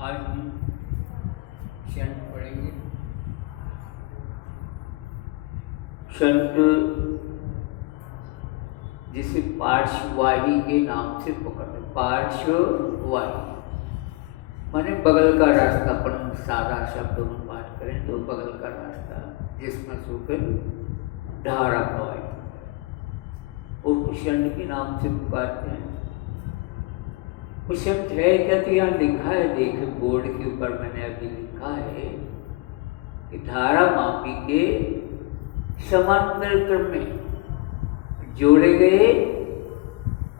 आज हम शंट पढ़ेंगे। शंट जिसे पार्श्ववाही के नाम से पकड़ते। पार्श्ववाही माने बगल का रास्ता, अपन सादा शब्दों में बात करें तो बगल का रास्ता, जिसमें सुकर धारा प्रवाहित उसको शंट के नाम से पुकारते हैं। वो शब्द है क्या? तो यहाँ लिखा है, देखे बोर्ड के ऊपर मैंने अभी लिखा है कि धारा मापी के समांतर क्रम में जोड़े गए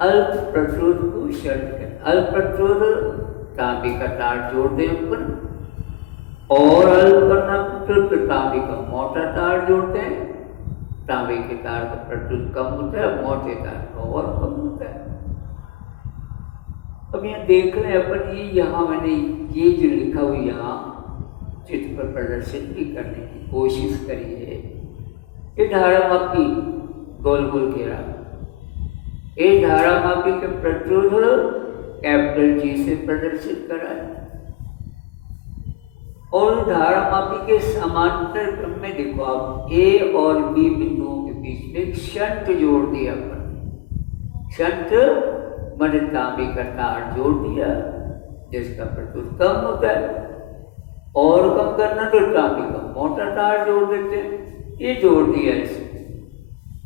अल्प प्रतिरोध को शंट कहते। अल्प प्रतिरोध तांबे का तार जोड़ते हैं अपन, और अल्प प्रतिरोध तांबे का मोटा तार जोड़ते हैं। तांबे के तार का प्रतिरोध कम होता है, मोटे तार का और कम होता है। अब यहाँ देख रहे हैं अपन, ये यहाँ मैंने ये जो लिखा हुआ यहाँ चित्र पर प्रदर्शित भी करने की कोशिश करी है। ये धारा मापी गोल गोल घेरा, ये धारा मापी के प्रतिरोध कैपिटल जी से प्रदर्शित करा है, और धारा मापी के समांतर क्रम में देखो आप ए और बी बिंदुओं के बीच में शंट जोड़ दिया अपन। शंट मैंने तांबे का तार जोड़ दिया जिसका प्रतिरोध कम होता है, और कम करना तो तांबे का मोटा तार जोड़ देते हैं। ये जोड़ दिया इसमें।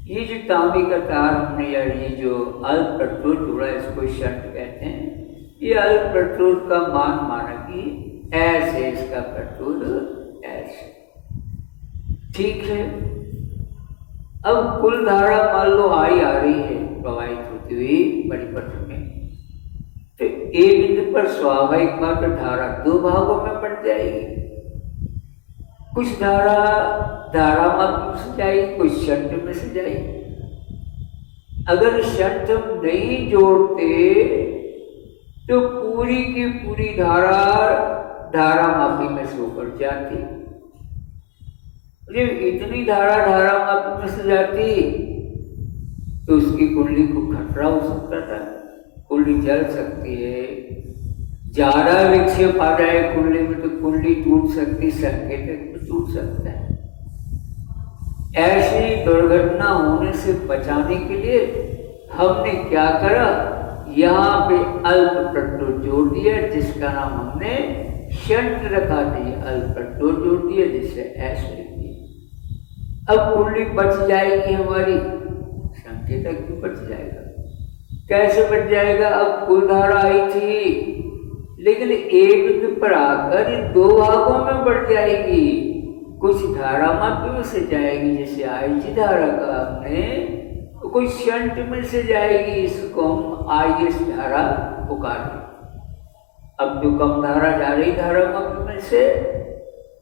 ये जो तांबे का तार हमने या ये जो अल्प प्रतिरोध जोड़ा इसको शंट कहते हैं। ये अल्प प्रतिरोध का मान माना कि ऐसे, इसका प्रतिरोध ऐसे, ठीक है। अब कुल धारा मान लो आई आ रही है प्रवाहित होती हुई परिपथ में, तो ए बिंदु पर स्वाभाविक बात धारा दो भागों में बढ़ जाएगी। कुछ धारा धारा मापी में से जाएगी, कुछ शंट में से जाएगी। अगर शंट नहीं जोड़ते तो पूरी की पूरी धारा धारा मापी में से होकर जाती। जब इतनी धारा धारा मापी में से जाती तो उसकी कुंडली को खतरा हो सकता था, कुंडली जल सकती है। ज्यादा विक्षेप आ जाए कुंडली में तो कुंडली टूट सकती, संकेतक भी टूट सकता है। ऐसी दुर्घटना होने से बचाने के लिए हमने क्या करा, यहाँ पे अल्प प्रतिरोध जोड़ दिया जिसका नाम हमने शंट रखा दिया। अल्प प्रतिरोध जोड़ दिया जिससे ऐसे लिख दिया। अब कुंडली बच जाएगी हमारी, संकेतक भी बच जाएगा। कैसे बच जाएगा? अब कुल धारा आई थी लेकिन एक बिंदु पर आकर दो भागों में बढ़ जाएगी। कुछ धारा मापी में से जाएगी जैसे आई जी धारा का हमने, तो कुछ शंट में से जाएगी, इसको हम आई एस धारा पुकारें। अब जो कम धारा जा रही धारा मापी में से,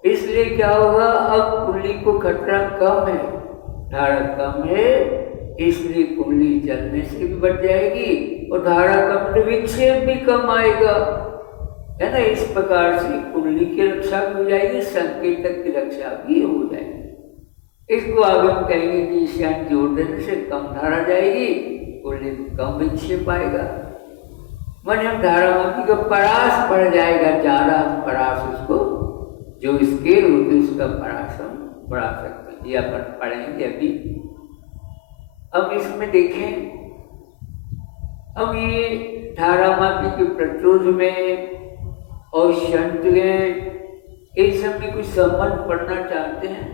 इसलिए क्या होगा, अब कुंडली को खतरा कम है, धारा कम है, इसलिए कुंडली जलने से भी बच जाएगी और धारा कम तो विक्षेप भी कम आएगा, है ना। इस प्रकार से कुंडली की रक्षा भी हो जाएगी, संकेतक की रक्षा भी हो जाएगी। इसको आगे हम कहेंगे कि शंट जोड़ देने से कम धारा जाएगी, कुंडली में कम विक्षेप आएगा। माने हम धारा मापी का परास बढ़ जाएगा, ज्यादा हम परास उसको जो स्केल होती है उसका परास हम बढ़ा सकते हैं। ये अपन पढ़ेंगे अभी। अब इसमें देखें, अब ये धारा मापी के प्रतिरोध में और शंट में इस सब में कुछ संबंध पढ़ना चाहते हैं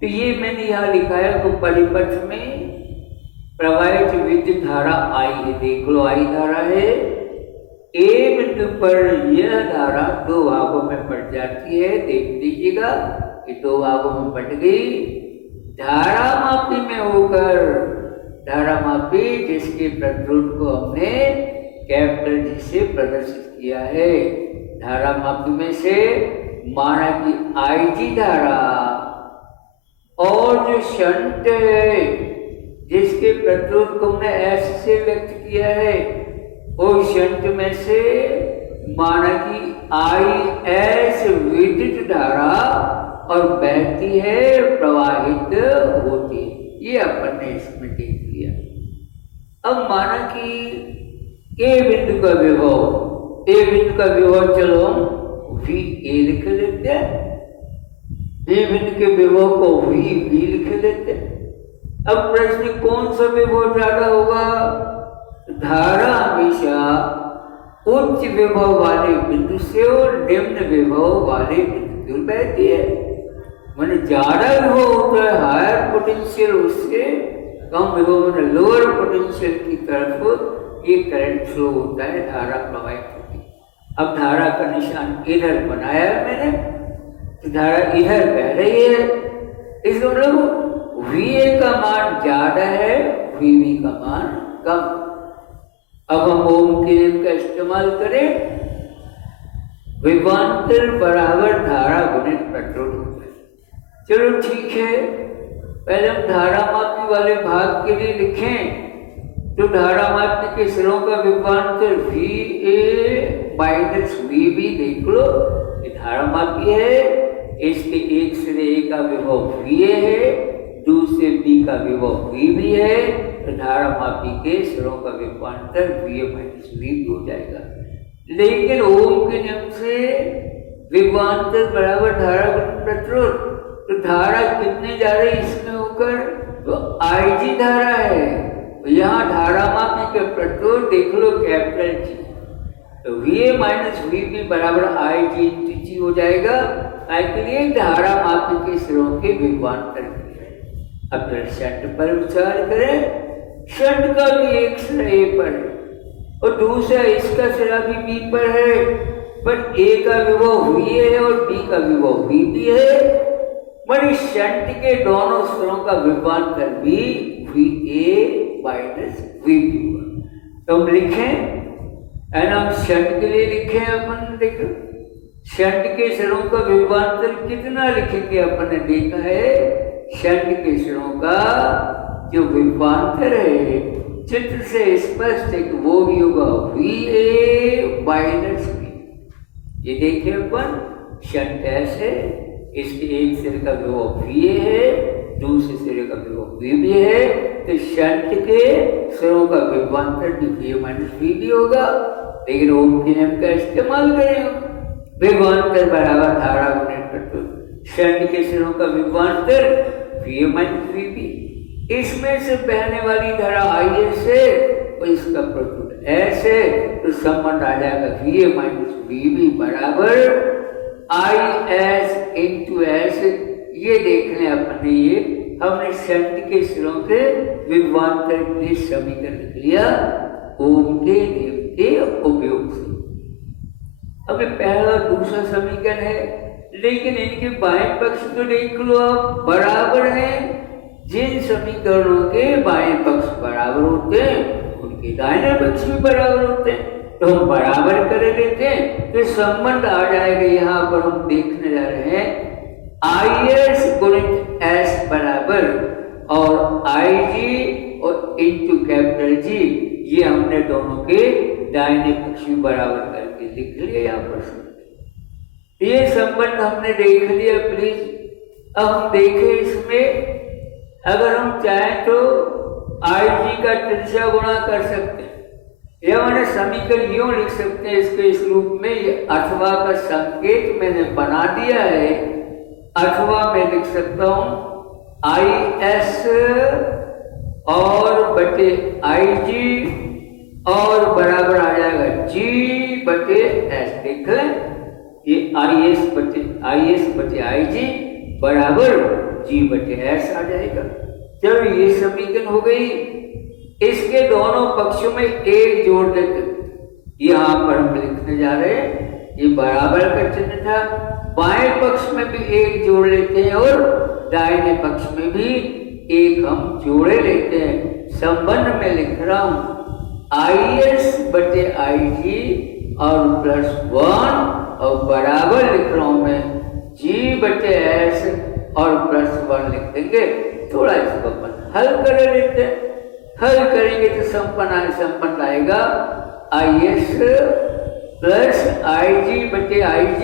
तो ये मैंने यहाँ लिखा है। तो परिपथ में प्रवाहित विद्युत धारा आई है, देख लो आई धारा है। ए बिंदु पर यह धारा दो भागों में बढ़ जाती है, देख लीजिएगा कि दो भागों में बढ़ गई। धारा मापी में होकर, धारा मापी जिसके प्रतिरोध को हमने कैपिटल जी से प्रदर्शित किया है, धारा मापी में से माना कि आई जी धारा, और जो शंट है जिसके प्रतिरोध को हमने ऐसे से व्यक्त किया है, वो शंट में से माना कि आई एस विद्युत धारा और बहती है, प्रवाहित होती है। ये अपन ने इसमें देख लिया। अब माना कि ए बिंदु का विभव ए बिंदु का विभव चलो हम वी ए लिख लेते हैं, बी बिंदु के विभव को वी बी लिख लेते हैं। अब प्रश्न कौन सा विभव ज्यादा होगा? धारा हमेशा उच्च विभव वाले बिंदु से और निम्न विभव वाले बिंदु की ओर बहती है। मैंने ज्यादा विभव होता है हायर पोटेंशियल, उससे कम विभव मैंने लोअर पोटेंशियल की तरफ ये करंट फ्लो होता है, धारा प्रवाहित होती है। अब धारा का निशान इधर बनाया है मैंने, तो धारा इधर बह रही है, इसका मतलब VA का मान ज्यादा है, VB का मान कम। अब हम ओम के नियम का इस्तेमाल करें, विभवांतर बराबर धारा गुणित प्रतिरोध। चलो ठीक है, पहले हम धारा मापी वाले भाग के लिए लिखें, तो धारा मापी के सिरों का विभवांतर VA माइनस VB देख लो, ये धारा मापी है, इसके एक सिरे A का विभव VA है, दूसरे B का विभव VB है, तो धारा मापी के सिरों का विभवांतर VA माइनस VB हो जाएगा। लेकिन ओम के नियम से विभवांतर बराबर धारा गुणित प्रतिरोध, तो धारा कितने जा रही इसमें होकर, तो IG धारा है, तो यहाँ धारा मापी के प्रतिरोध देख लो कैपिटल G, तो VA माइनस VB बराबर IG इंटू G हो जाएगा। के लिए धारा मापी के सिरों के विभवांतर के लिए। अब फिर शंट पर विचार करें, शंट का भी एक सिरा A पर है और दूसरा इसका सिरा भी B पर है, पर A का विभव VA है और B का विभव VB है, पर शंट के दोनों सिरों का विभवांतर भी VA माइनस VB हुआ। तो हम लिखें, हम शंट के लिए लिखें, अपन देखो शंट के सिरों का विभवांतर कितना लिखेंगे, अपन ने देखा है शंट के सिरों का जो विभवांतर है चित्र से स्पष्ट है कि वो भी होगा VA माइनस V। ये देखिए अपन शंट ऐसे, इसके एक सिरे का विभव VA है, दूसरे सिरे का विभव VB है, तो शंट के सिरों का विभवांतर भी VA माइनस VB होगा। लेकिन ओम के नियम का इस्तेमाल करें, विभवांतर बराबर धारा गुणित प्रतिरोध, शंट के सिरों का विभवांतर VA माइनस VB, इसमें से बहने वाली धारा IS है और इसका प्रतिरोध S है, तो संबंध आ जाएगा VA माइनस VB बराबर IS इंटू S। ये देख लें अपने, ये हमने शंट के सिरों के विभवांतर के लिए समीकरण लिख लिया ओम के नियम के उपयोग से। अब पहला दूसरा समीकरण है, लेकिन इनके बाएं पक्ष तो देख लो आप बराबर हैं। जिन समीकरणों के बाएं पक्ष बराबर होते हैं उनके दाहिने पक्ष भी बराबर होते हैं, तो हम बराबर कर लेते हैं, तो संबंध आ जाएगा। यहाँ पर हम देखने जा रहे हैं IS गुणित S बराबर और IG और इंटू कैपिटल G, ये हमने दोनों के दाहिने पक्ष भी बराबर करके लिख लिया यहाँ पर। ये संबंध हमने देख लिया प्लीज। अब हम देखें इसमें, अगर हम चाहें तो IG का त्रिज्या गुणा कर सकते हैं, या मैंने समीकरण यूं लिख सकते हैं इसके इस रूप में, ये अथवा का संकेत मैंने बना दिया है, अथवा मैं लिख सकता हूं IS और बटे IG और बराबर आ जाएगा G बटे S। देख लें, ये IS बटे IG बराबर G बटे S आ जाएगा। चलो ये समीकरण हो गई। इसके दोनों पक्षों में एक जोड़ देते, यहाँ पर हम लिखने जा रहे हैं, ये बराबर का चिन्ह था, बाएं पक्ष में भी एक जोड़ लेते हैं और दाहिने पक्ष में भी एक हम जोड़े लेते हैं। संबंध में लिख रहा हूं IS बटे IG और +1 और बराबर लिख रहा हूं मैं G बटे S और +1 लिख देंगे। थोड़ा इसको अपन हल कर लेते हैं, हल करेंगे तो संपन्न आएगा IS प्लस IG बटे IG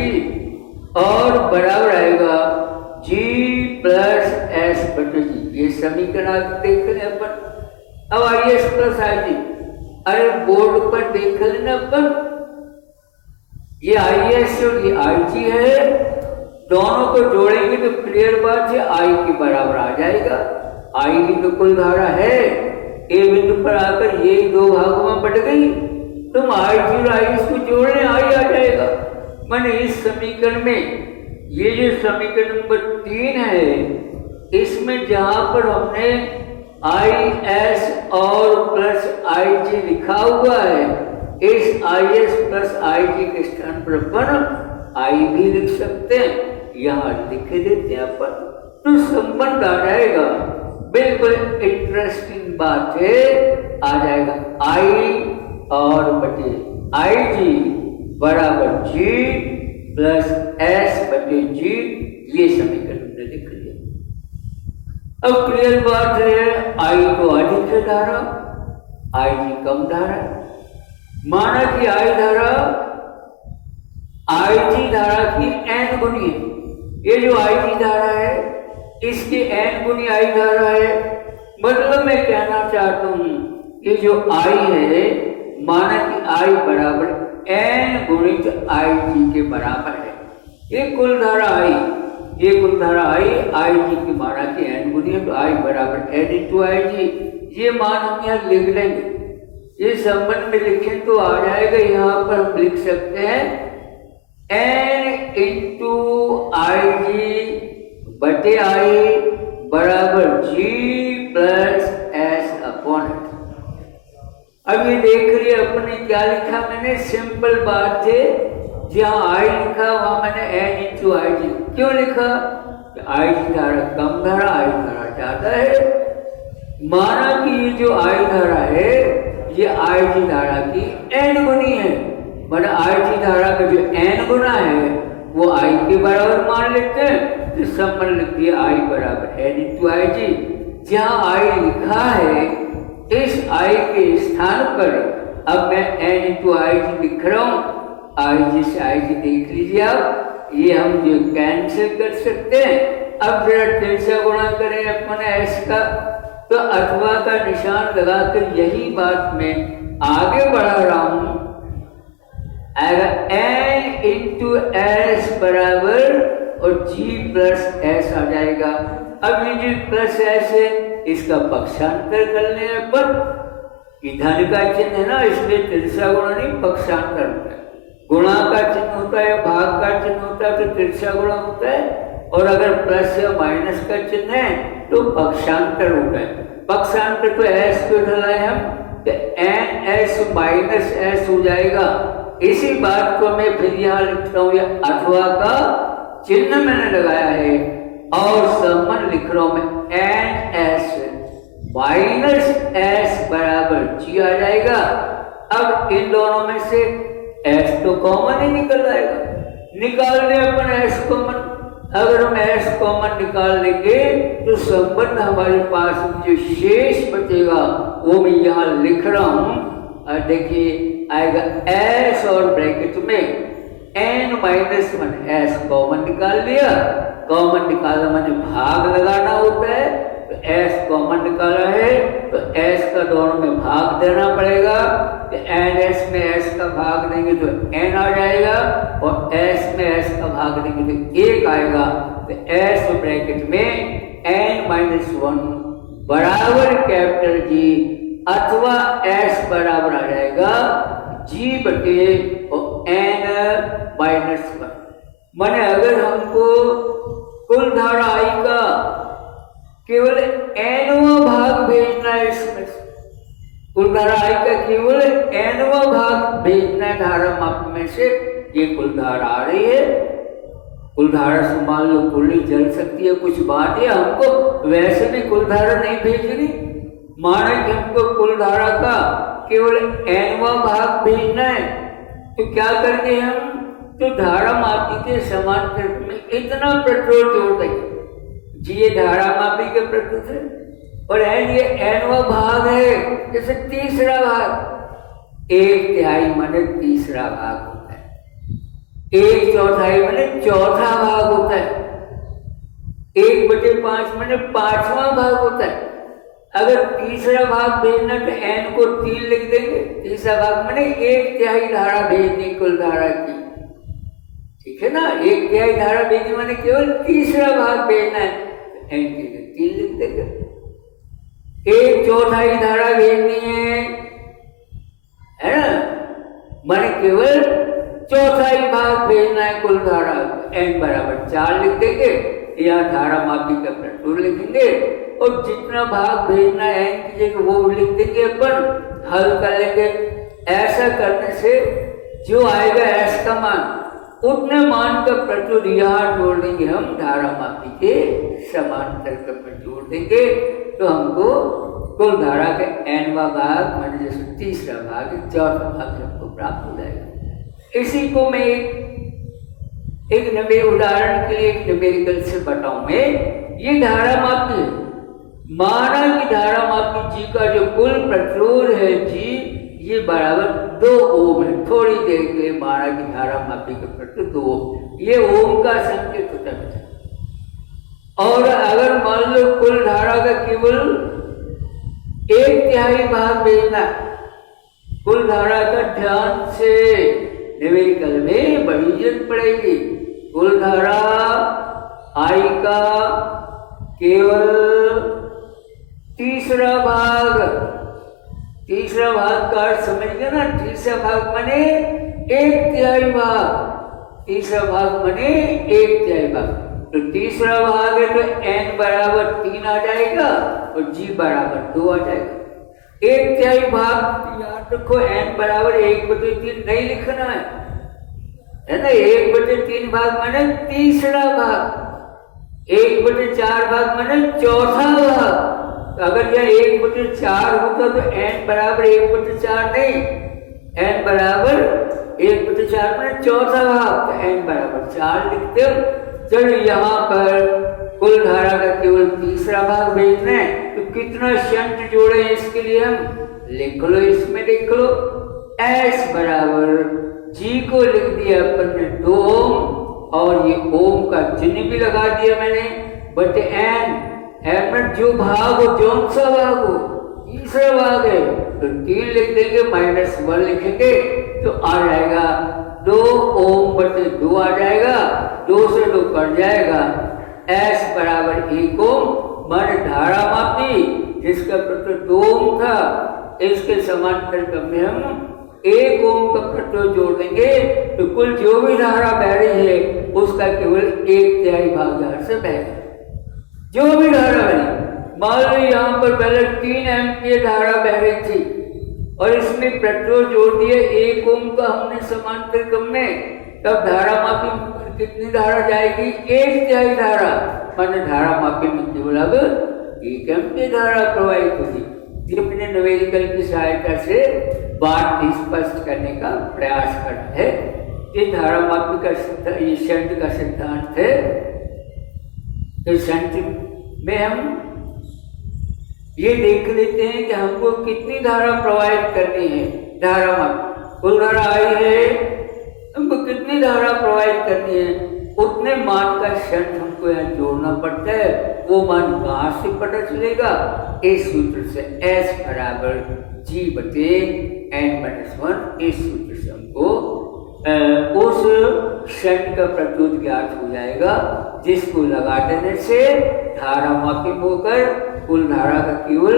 और बराबर आएगा G प्लस S बटे G। ये समीकरण आप देख लें अपन। अब IS प्लस IG, अरे बोर्ड पर देख लेना अपन, ये आई एस और ये आई जी है, दोनों को जोड़ेंगे तो क्लियर बात है आई के बराबर आ जाएगा। आई की तो कुल धारा है, ए बिंदु पर आकर ये दो भागों में बट गई, तुम आई जी और आई एस को जोड़ने आई आ जाएगा। मैंने इस समीकरण में, ये जो समीकरण नंबर 3 है, इसमें जहां पर हमने आई एस और प्लस आई जी लिखा हुआ है, इस आई एस प्लस आई जी के स्थान पर अपन आई भी लिख सकते हैं, यहां लिख देते हैं अपन, तो संबंध आ जाएगा। बिल्कुल इंटरेस्टिंग बात है, आ जाएगा आई और बटे आई जी बराबर जी प्लस एस बटे जी, ये समीकरण हमने लिख लिया। अब क्लियर बात है, आई को अधिक है धारा, आई जी कम धारा। माना कि आई धारा आई जी धारा की n गुनी है, ये जो आई जी धारा है इसकी n गुनी आई धारा है। मतलब मैं कहना चाहता हूं, ये जो आई है, माना कि आई बराबर n गुणित आई जी के बराबर है। ये कुल धारा आई, ये कुल धारा आई जी की माना कि n गुनी है, तो आई बराबर n इंटू आई जी, ये मान हम यहाँ लिख लेंगे। ये संबंध में लिखें तो आ जाएगा, यहाँ पर हम लिख सकते हैं n इंटू आई जी बटे आई बराबर जी प्लस एस अपॉन। अब ये देख रही है अपने क्या लिखा मैंने, सिंपल बात है, जहां आई लिखा वहां मैंने n इंटू आई जी क्यों लिखा, आई जी धारा कम धारा, आई धारा ज्यादा है। माना कि ये जो आई धारा है ये आई जी धारा की n गुनी है, मतलब आई जी धारा का जो n गुना है वो आई के बराबर मान लेते हैं, तो संबंध लिख दिया आई बराबर n इंटू आई जी। जहां आई लिखा है इस आई के स्थान पर अब मैं n इंटू आई जी लिख रहा हूं, आई जी से आई जी देख लीजिए आप, ये हम जो कैंसिल कर सकते हैं। अब जरा तिरछा गुणा करें अपन एस का, तो अथवा का निशान लगाकर यही बात मैं आगे बढ़ा रहा हूं, आएगा n इंटू एस बराबर और g प्लस एस आ जाएगा। अब ये जो प्लस एस है इसका पक्षांतर कर लें अपन, धन का चिन्ह है ना, इसलिए तिरछा गुणा नहीं पक्षांतर होता है। गुणा का चिन्ह होता है, भाग का चिन्ह होता है तो तिरछा गुणा होता है, और अगर प्लस या माइनस का चिन्ह है तो पक्षांतर होता है। पक्षांतर तो एस को ढलाए हम, तो एन एस माइनस एस हो जाएगा। इसी बात को मैं फिर यहाँ लिखता हूँ, अथवा का चिन्ह मैंने लगाया है और संबंध लिख रहा हूं मैं एन एस माइनस एस बराबर जी आ जाएगा। अब इन दोनों में से एस तो कॉमन ही निकल आएगा, निकाल दें अपन एस कॉमन। अगर हम एस कॉमन निकाल लेंगे तो संबंध हमारे पास जो शेष बचेगा वो मैं यहाँ लिख रहा हूं, और देखिए आएगा एस और ब्रैकेट में n माइनस 1 एस कॉमन निकाल लिया। कॉमन निकाला मैंने भाग लगाना होता है, तो एस कॉमन निकाला है तो एस का दोनों में भाग देना पड़ेगा, तो एन एस में एस का भाग देंगे तो n आ जाएगा, और एस में एस का भाग देंगे तो 1 आएगा। तो एस ब्रैकेट में n माइनस 1 बराबर कैपिटल जी, अथवा एस बराबर आ जाएगा जी बटे n माइनस 1। माने अगर हमको कुल धारा आई का केवल nवां भाग भेजना है, इसमें कुल धारा आई का केवल nवां भाग भेजना है धारा माप में से, ये कुल धारा आ रही है। कुल धारा से मान लो कुल्ली जल सकती है, कुछ बात है, हमको वैसे भी कुल धारा नहीं भेजनी। माना कि हमको कुल धारा का केवल nवां भाग भेजना है, तो क्या करेंगे हम, तो धारा मापी के समांतर में इतना पेट्रोल जोड़ देंगे जी, ये धारा मापी के प्रकृत है, और ये nवां भाग है, जैसे तीसरा भाग, 1/3 माने तीसरा भाग होता है, 1/4 माने चौथा भाग होता है, 1/5 माने 5वां भाग होता है। अगर तीसरा भाग भेजना तो n को 3 लिख देंगे, तीसरा भाग माने 1/3 धारा भेजनी कुल धारा की, ठीक है ना, 1/3 धारा भेजनी माने केवल तीसरा भाग भेजना है, तो n की जगह 3 लिख देगा। 1/4 धारा भेजनी है ना, माने केवल चौथाई भाग भेजना है कुल धारा, n बराबर 4 लिख देंगे, यहाँ धारा मापी का प्रटूर लिखेंगे और जितना भाग भेजना है n की जगह वो लिख देंगे, अपन हल कर लेंगे। ऐसा करने से जो आएगा s का मान, उतने मान का प्रचुर यहाँ जोड़ देंगे हम, धारा मापी के समांतर में जोड़ देंगे, तो हमको कुल धारा का nवां भाग माने जैसे तीसरा भाग, चौथा भाग हमको प्राप्त हो जाएगा। इसी को मैं एक नए उदाहरण के लिए एक न्यूमेरिकल से बताऊं। मैं ये धारा मापी है, माना कि धारा मापी जी का जो कुल प्रचुर है जी, ये बराबर 2 ओम है। थोड़ी देर के लिए माना कि धारा मापी का प्रचुर 2 ओम, ये ओम का संकेत होता है। और अगर मान लो कुल धारा का केवल 1/3 भाग भेजना, कुल धारा का ध्यान से न्यूमेरिकल में बड़ी जरूरत पड़ेगी। कुल धारा I का केवल तीसरा भाग का अर्थ समझ गया ना, तीसरा भाग माने 1/3 भाग, तीसरा भाग माने 1/3 भाग, तो तीसरा भाग है तो n बराबर 3 आ जाएगा और g बराबर 2 आ जाएगा। 1/3 भाग याद रखो, n बराबर 1/3 नहीं लिखना है ना, 1/3 भाग माने तीसरा भाग, 1/4 भाग माने चौथा भाग। तो अगर यह 1/4 होता तो n बराबर 1/4 नहीं, n बराबर 1/4 माने चौथा भाग, तो n बराबर 4 लिखते हो। चलो यहाँ पर कुल धारा का केवल तीसरा भाग भेजना है, तो कितना शंट जोड़े इसके लिए हम लिख लो, इसमें लिख लो s बराबर g को लिख दिया अपन ने 2 ओम, और ये ओम का चिन्ह भी लगा दिया मैंने, बटे n में जो भाग हो, कौन सा भाग हो, तीसरा भाग है, तो 3 लिख देंगे, -1 लिखेंगे, तो आ जाएगा 2 ओम बटे 2 आ जाएगा, 2 से 2 कट जाएगा, s बराबर 1 ओम, माने धारा मापी जिसका प्रत्यय 2 ओम था, इसके समांतर क्रम में हम 1 ओम का प्रत्यय जोड़ देंगे, तो कुल जो भी धारा बह रही है उसका केवल 1/3 भाग यहाँ से बहेगा। जो भी धारा बनी, मान लो यहाँ पर पहले 3 एम्पीयर धारा बह रही थी और इसमें प्रत्यय जोड़ दिए 1 ओम का हमने समांतर क्रम में, तब धारा मापी पर कितनी धारा जाएगी, 1/3 धारा, माने धारा मापी में केवल अब 1 एम्पीयर धारा प्रवाहित होगी। ये अपने न्यूमेरिकल की सहायता से बात स्पष्ट करने का प्रयास करना है। ये धारा मापी का सिद्धांत, ये शंट का सिद्धांत है। तो शंट में हम ये देख लेते हैं कि हमको कितनी धारा प्रवाहित करनी है। धारा मापी कुल धारा आई है, हमको कितनी धारा प्रवाहित करनी है, उतने मान का शंट हमको यहाँ जोड़ना पड़ता है। वो मान कहाँ से पता चलेगा, इस सूत्र से s बराबर g बटे n-1, इस सूत्र से हमको उस शंट का प्रत्युत ज्ञात हो जाएगा, जिसको लगा देने से धारा मापी होकर कुल धारा का केवल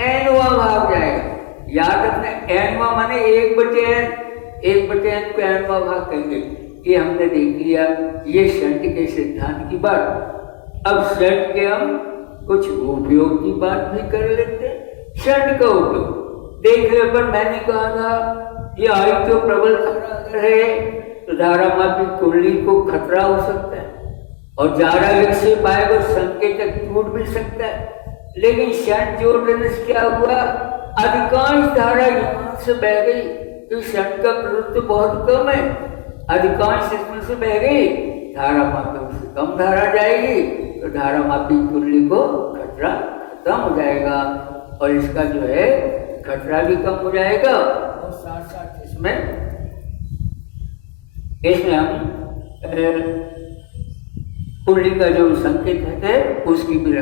n-वां भाग जाएगा। याद रखना, n-वां माने 1/n, 1/n को n-वां भाग कहेंगे। ये हमने देख लिया, ये शंट के सिद्धांत की बात। अब शंट के हम कुछ उपयोग की बात भी कर लेते हैं। शंट का उपयोग देख ले, पर मैंने कहा था ये आई तो प्रबल खतरा है, तो धारा मापी कुंडली को खतरा हो सकता है और ज्यादा विकसित पाएगा, संकेतक टूट भी सकता है। लेकिन शंट जोड़ देने से क्या हुआ, अधिकांश धारा यहाँ से बह गई, तो शंट का प्रभुत्व बहुत कम है, अधिकांश इसमें से बह गई, धारा मापी से कम धारा जाएगी, तो धारा मापी कुंडली को खतरा खत्म हो जाएगा और इसका जो है खतरा भी कम हो जाएगा और साथ साथ इसमें हम कुंडली का जो संकेत है उसकी भी